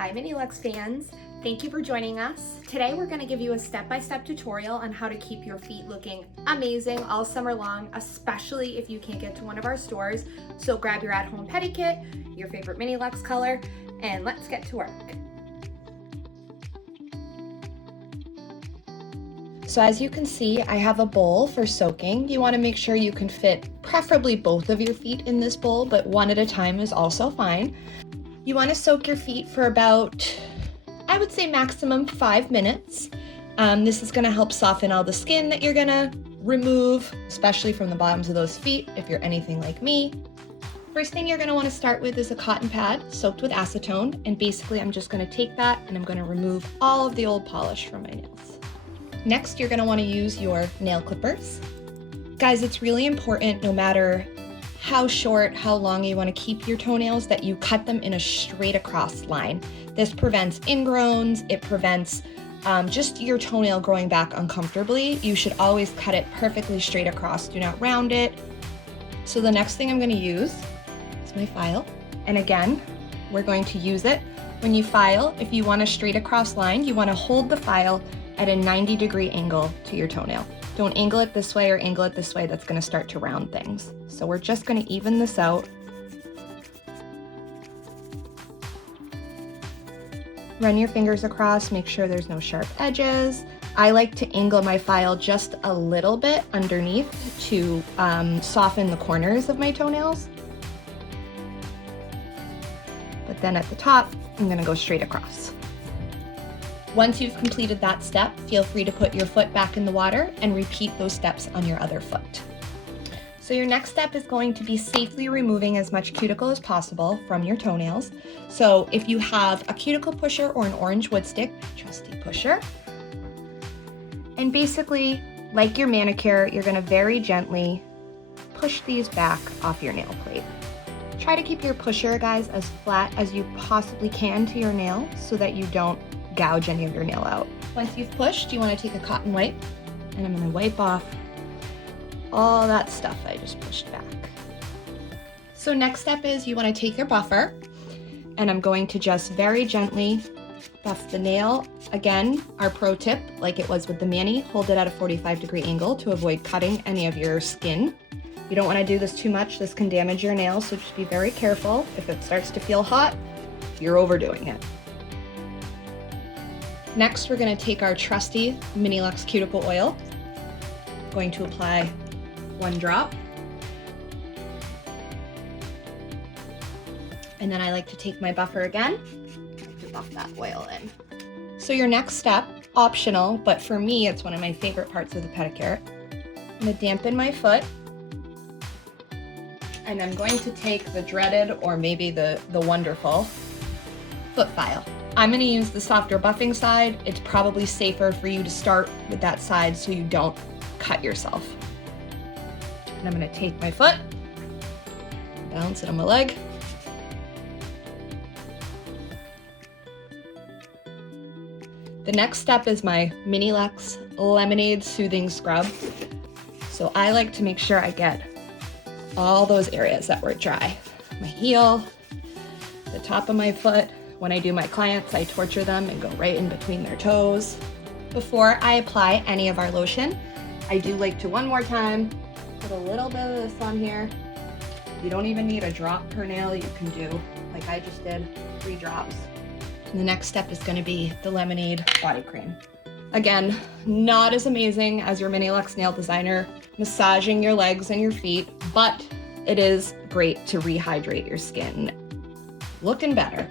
Hi MiniLuxe fans, thank you for joining us. Today we're going to give you a step-by-step tutorial on how to keep your feet looking amazing all summer long, especially if you can't get to one of our stores. So grab your at-home pedi kit, your favorite MiniLuxe color, and let's get to work. So as you can see, I have a bowl for soaking. You want to make sure you can fit preferably both of your feet in this bowl, but one at a time is also fine. You want to soak your feet for about, I would say maximum 5 minutes. This is going to help soften all the skin that you're going to remove, especially from the bottoms of those feet if you're anything like me. First thing you're going to want to start with is a cotton pad soaked with acetone, and basically I'm just going to take that and I'm going to remove all of the old polish from my nails. Next, you're going to want to use your nail clippers. Guys, it's really important, no matter how short, how long you want to keep your toenails, that you cut them in a straight across line. This prevents ingrowns, it prevents just your toenail growing back uncomfortably. You should always cut it perfectly straight across, do not round it. So the next thing I'm going to use is my file. And again, we're going to use it when you file. If you want a straight across line, you want to hold the file at a 90-degree angle to your toenail. Don't angle it this way or angle it this way, that's gonna start to round things. So we're just gonna even this out. Run your fingers across, make sure there's no sharp edges. I like to angle my file just a little bit underneath to soften the corners of my toenails. But then at the top, I'm gonna go straight across. Once you've completed that step, feel free to put your foot back in the water and repeat those steps on your other foot. So your next step is going to be safely removing as much cuticle as possible from your toenails. So if you have a cuticle pusher or an orange wood stick, trusty pusher, and basically, like your manicure, you're gonna very gently push these back off your nail plate. Try to keep your pusher, guys, as flat as you possibly can to your nail so that you don't gouge any of your nail out. Once you've pushed, you want to take a cotton wipe, and I'm going to wipe off all that stuff I just pushed back. So next step is you want to take your buffer, and I'm going to just very gently buff the nail. Again, our pro tip, like it was with the mani, hold it at a 45-degree angle to avoid cutting any of your skin. You don't want to do this too much, this can damage your nails, so just be very careful. If it starts to feel hot, you're overdoing it. Next, we're going to take our trusty MiniLuxe cuticle oil. I'm going to apply 1 drop. And then I like to take my buffer again. I like to buff that oil in. So your next step, optional, but for me, it's one of my favorite parts of the pedicure. I'm going to dampen my foot. And I'm going to take the dreaded, or maybe the wonderful, foot file. I'm going to use the softer buffing side. It's probably safer for you to start with that side so you don't cut yourself. And I'm going to take my foot, balance it on my leg. The next step is my MiniLuxe Lemonade Soothing Scrub. So I like to make sure I get all those areas that were dry. My heel, the top of my foot. When I do my clients, I torture them and go right in between their toes. Before I apply any of our lotion, I do like to one more time put a little bit of this on here. You don't even need a drop per nail. You can do, like I just did, 3 drops. And the next step is going to be the Lemonade body cream. Again, not as amazing as your MiniLuxe nail designer massaging your legs and your feet, but it is great to rehydrate your skin. Looking better.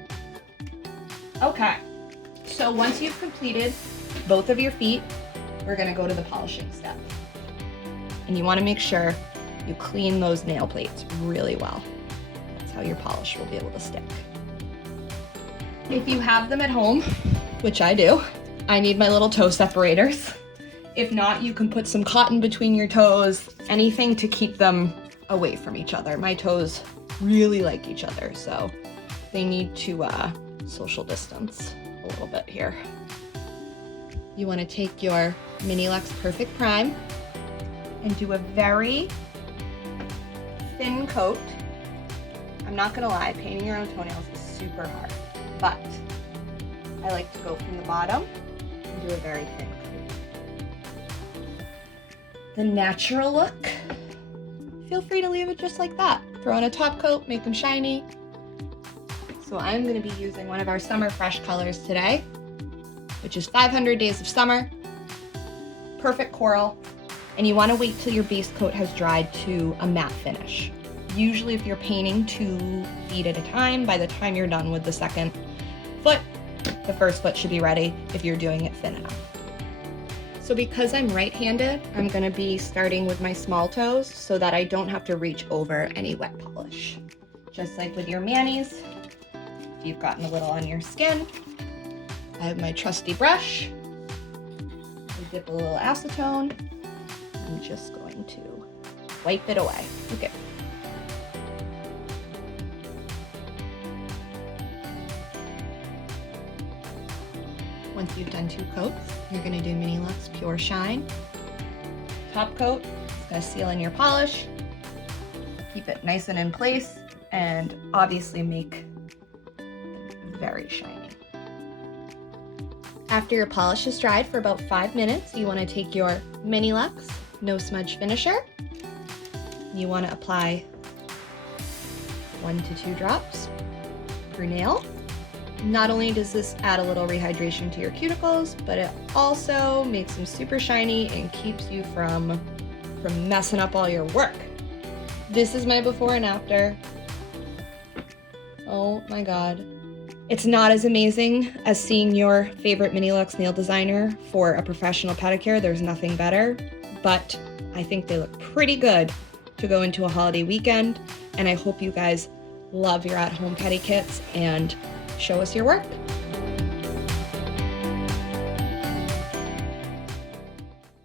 Okay, so once you've completed both of your feet, we're gonna go to the polishing step. And you wanna make sure you clean those nail plates really well. That's how your polish will be able to stick. If you have them at home, which I do, I need my little toe separators. If not, you can put some cotton between your toes, anything to keep them away from each other. My toes really like each other, so they need to social distance a little bit here. You want to take your MiniLuxe Perfect Prime and do a very thin coat. I'm not gonna lie, painting your own toenails is super hard, but I like to go from the bottom and do a very thin coat. The natural look, feel free to leave it just like that. Throw on a top coat, make them shiny. So I'm going to be using one of our Summer Fresh colors today, which is 500 Days of Summer. Perfect coral. And you want to wait till your base coat has dried to a matte finish. Usually if you're painting 2 feet at a time, by the time you're done with the second foot, the first foot should be ready if you're doing it thin enough. So because I'm right-handed, I'm going to be starting with my small toes so that I don't have to reach over any wet polish. Just like with your manis, if you've gotten a little on your skin, I have my trusty brush. I dip a little acetone. I'm just going to wipe it away. Okay. Once you've done 2 coats, you're going to do MiniLuxe Pure Shine. Top coat, it's going to seal in your polish, keep it nice and in place, and obviously make them very shiny. After your polish is dried for about 5 minutes, you want to take your MiniLuxe No Smudge Finisher. You want to apply 1 to 2 drops per nail. Not only does this add a little rehydration to your cuticles, but it also makes them super shiny and keeps you from messing up all your work. This is my before and after. Oh my God. It's not as amazing as seeing your favorite MiniLuxe nail designer for a professional pedicure. There's nothing better, but I think they look pretty good to go into a holiday weekend. And I hope you guys love your at-home pedi kits and show us your work.